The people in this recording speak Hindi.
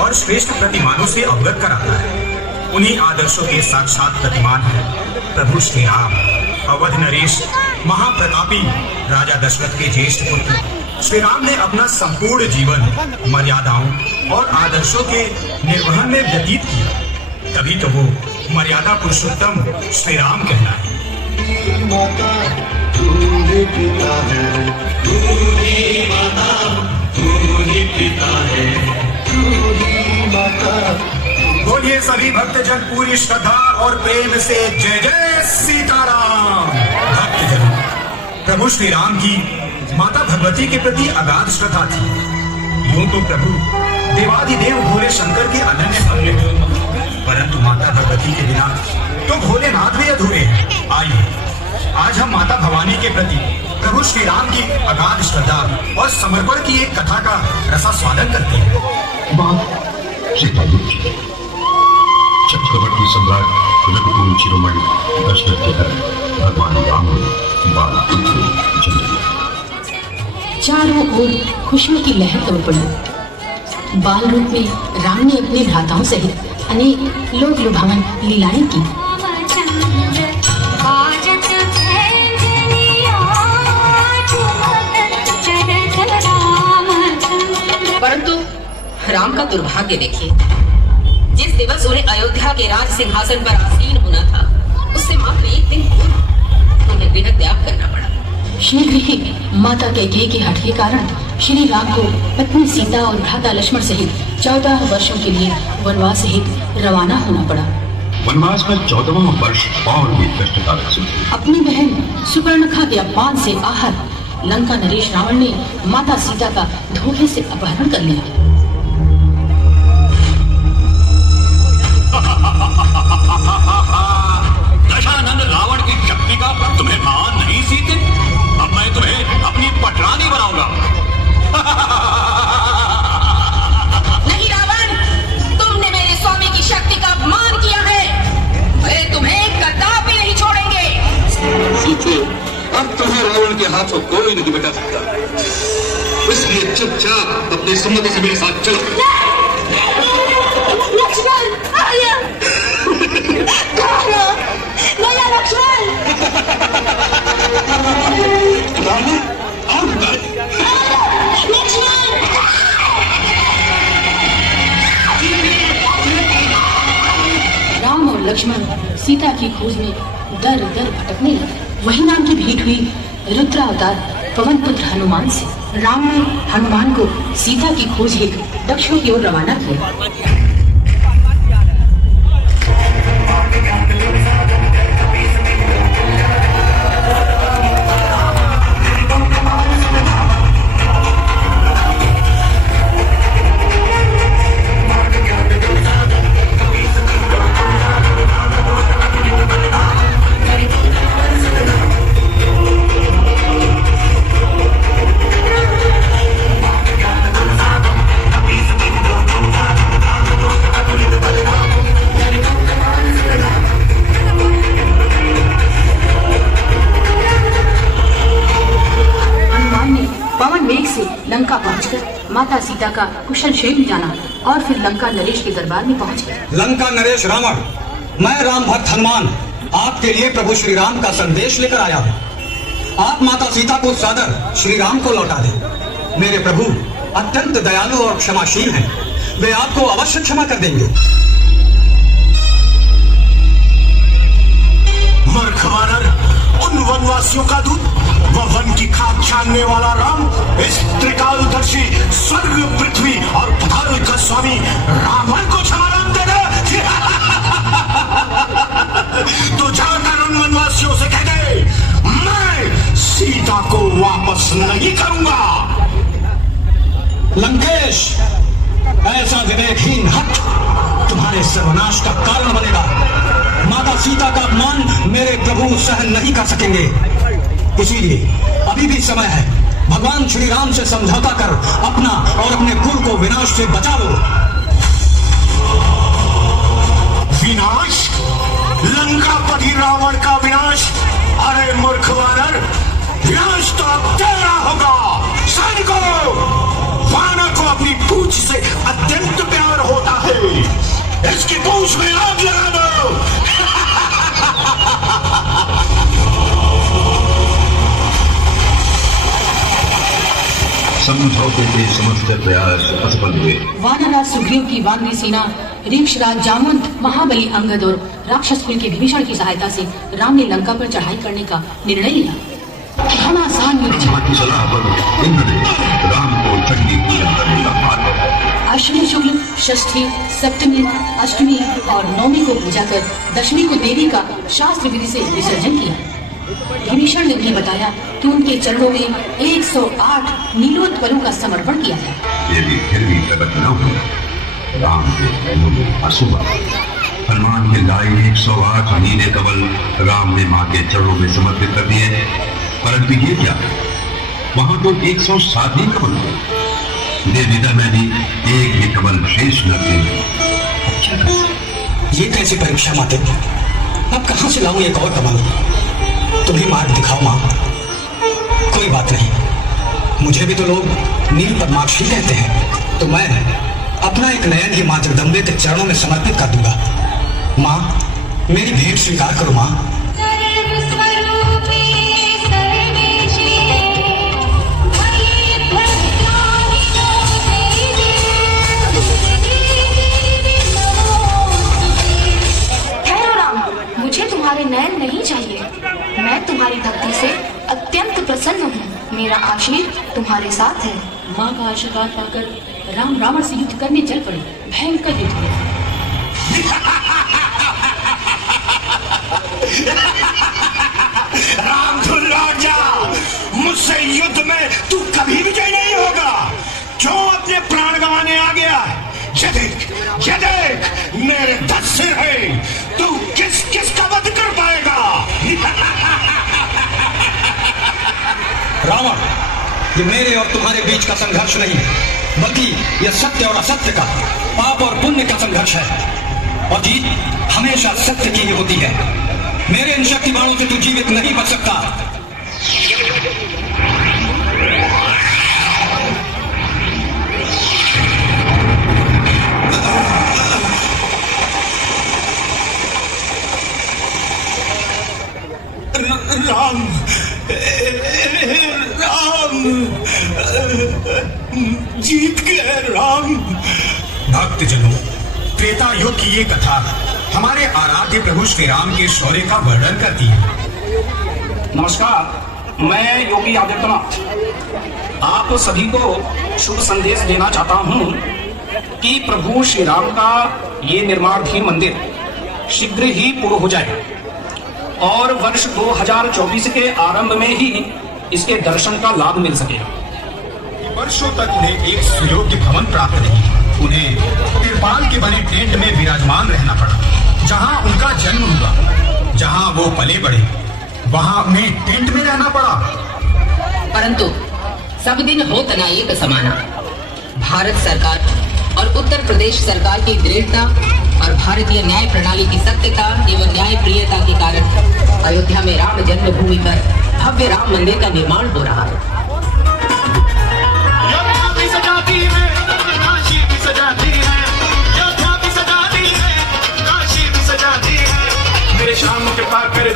और श्रेष्ठ प्रतिमानों से अवगत कराता है। उन्हीं आदर्शों के साक्षात प्रतिमान है प्रभु श्री राम। अवध नरेश महाप्रतापी राजा दशरथ के ज्येष्ठ पुत्र श्री राम ने अपना संपूर्ण जीवन मर्यादाओं और आदर्शों के निर्वहन में व्यतीत किया, तभी तो वो मर्यादा पुरुषोत्तम श्री राम कहलाए। माता तू ही पिता है, तू ही माता, तू ही पिता है, तू ही माता। बोलिए सभी भक्तजन पूरी श्रद्धा और प्रेम से जय जय सीताराम। भक्तजन, प्रभु श्री राम की माता भगवती के प्रति अगाध श्रद्धा थी। यूं तो प्रभु देवादिदेव भोले शंकर के अनन्य भक्त हैं, परंतु माता भगवती के बिना तो भोलेनाथ भी अधूरे हैं। आइए आज हम माता भवानी के प्रति प्रभु श्री राम की अगाध श्रद्धा और समर्पण की एक कथा का रसास्वादन करते हैं। मां सीता जी, चक्रवर्ती सम्राट रघुकुल शिरोमणि दशरथ के घर भगवान राम ने बाल पुत्र जन्म लिया। चारों ओर खुशियों की लहर तोड़ पड़ी। बाल रूप में राम ने अपने भ्राताओं सहित अनेक लोक लुभावन लीलाएं की। परंतु राम का दुर्भाग्य देखिए, जिस दिवस उन्हें अयोध्या के राज सिंहासन पर आसीन होना था, उससे मात्र एक दिन पूर्व उन्हें गृह त्याग करना पड़ा। शीघ्र ही माता कैकेयी के हठ के कारण श्री राम को पत्नी सीता और भ्राता लक्ष्मण सहित 14 वर्षों के लिए वनवास सहित रवाना होना पड़ा। वनवास में 14वां वर्ष और भी कष्टकारक सिद्ध। अपनी बहन सुपर्णखा के अपमान से आहत लंका नरेश रावण ने माता सीता का धोखे से अपहरण कर लिया। दशानंद रावण की शक्ति का तुम्हें भान नहीं सीते? अब मैं तुम्हें अपनी पटरानी बनाऊंगा। नहीं रावण, तुमने मेरे स्वामी की शक्ति का अपमान किया है। वे तुम्हें कदापि नहीं छोड़ेंगे। सीते, अब तुम्हें रावण के हाथों कोई नहीं बचा सकता, इसलिए चुपचाप अपनी सम्मति से मेरे साथ चलो। लक्ष्मण, आर्य, नया लक्ष्मण। राम और लक्ष्मण सीता की खोज में दर दर भटकने लगे। वही नाम की भेंट हुई रुद्रावतार पवन पुत्र हनुमान से। राम ने हनुमान को सीता की खोज हेतु दक्षिण की ओर रवाना किया। लंका पहुंचकर माता सीता का कुशल क्षेम जाना और फिर लंका नरेश के दरबार में पहुंच गए। लंका नरेश रावण, मैं राम भक्त हनुमान आपके लिए प्रभु श्री राम का संदेश लेकर आया हूँ। आप माता सीता को सादर श्री राम को लौटा दें। मेरे प्रभु अत्यंत दयालु और क्षमाशील हैं, वे आपको अवश्य क्षमा कर देंगे। मूर्ख वानर, उन वनवासियों का दूत, वह वन की खाक छानने वाला राम, इस त्रिकालदर्शी स्वर्ग पृथ्वी और पाताल का स्वामी रावण को क्षमा दे दे। तो जाकर उन वनवासियों से कह दे, मैं सीता को वापस नहीं करूंगा। लंकेश, ऐसा विवेकहीन हट तुम्हारे सर्वनाश का कारण बनेगा। माता सीता का अपमान मेरे प्रभु सहन नहीं कर सकेंगे, इसीलिए अभी भी समय है। भगवान श्री राम से समझौता कर अपना और अपने कुल को विनाश से बचा लो। विनाश? लंकापति रावण का विनाश? अरे मूर्ख वानर, विनाश तो अब तेरा होगा। सैनिकों, वानर को अपनी पूंछ से अत्यंत प्यार हो उसमें आग लगा दो। समझौते के समस्त प्रयास असफल हुए। वानरराज सुग्रीव की वानरी सेना, ऋक्षराज जामवंत, महाबली अंगद और राक्षस कुल के विभीषण की सहायता से राम ने लंका पर चढ़ाई करने का निर्णय लिया। घमासान युद्ध ब्रह्मा की सलाह पर इंद्र ने राम को चंडी पूजन करने का मार्ग। अश्विनी शुक्ल, षष्ठी, सप्तमी, अष्टमी और नवमी को पूजा कर दशमी को देवी का शास्त्र विधि से विसर्जन किया। विभीषण ने भी बताया कि उनके चरणों में 108 नीलोत्पलों का समर्पण किया जाए। यदि फिर भी प्रकट न हो, राम के बैलों में आंसू आ गए। हनुमान के लाए 108 नीले कमल राम ने मां के चरणों में समर्पित कर दिए। परंतु ये क्या, वहां तो 107 ही कमल थे। देविदा में भी एक भी कमल शेष न थे। ये कैसी परीक्षा माते? अब कहां से लाऊं एक और कमल? तुम्हें मार्ग दिखाओ मां। कोई बात नहीं, मुझे भी तो लोग नील पद्माक्ष ही कहते हैं, तो मैं अपना एक नयन ही मां जगदम्बे के चरणों में समर्पित कर दूंगा। मां, मेरी भेंट स्वीकार करो मां। ठहरो राम, मुझे तुम्हारे नयन नहीं चाहिए। मैं तुम्हारी भक्ति से अत्यंत प्रसन्न हूँ। मेरा आशीर्वाद तुम्हारे साथ है। माँ का आशीर्वाद पाकर राम रावण से युद्ध करने चल पड़े। भयंकर युद्ध हुआ। राम तू लौट जा। मुझसे युद्ध में तू कभी विजय नहीं होगा। क्यों अपने प्राण गंवाने आ गया है? ये देख, मेरे 10 सिर है। तू किस किस का वध कर पाएगा? रावण, ये मेरे और तुम्हारे बीच का संघर्ष नहीं, बल्कि यह सत्य और असत्य का, पाप और पुण्य का संघर्ष है। और जीत हमेशा सत्य की ही होती है। मेरे इन शक्ति बाणों से तू जीवित नहीं बच सकता। राम, जीत गए राम। भक्तजनों, त्रेता युग की ये कथा हमारे आराध्य प्रभु श्री राम के शौर्य का वर्णन करती है। नमस्कार, मैं योगी आदित्यनाथ आप सभी को शुभ संदेश देना चाहता हूं कि प्रभु श्री राम का ये निर्माणाधीन मंदिर शीघ्र ही पूर्ण हो जाए और वर्ष 2024 के आरंभ में ही इसके दर्शन का लाभ मिल सके। वर्षों तक उन्हें एक सुयोग्य भवन प्राप्त नहीं। उन्हें तिरपाल के बने टेंट में विराजमान रहना पड़ा। जहां उनका जन्म हुआ, जहां वो पले बढ़े, वहां उन्हें टेंट में रहना पड़ा। परंतु सब दिन हो तना एक समाना। भारत सरकार और उत्तर प्रदेश सरकार की दृढ़ता और भारतीय न्याय प्रणाली की सत्यता एवं न्याय प्रियता के कारण अयोध्या में राम जन्मभूमि पर भव्य राम मंदिर का निर्माण हो रहा है। मेरे शाम कृपा कर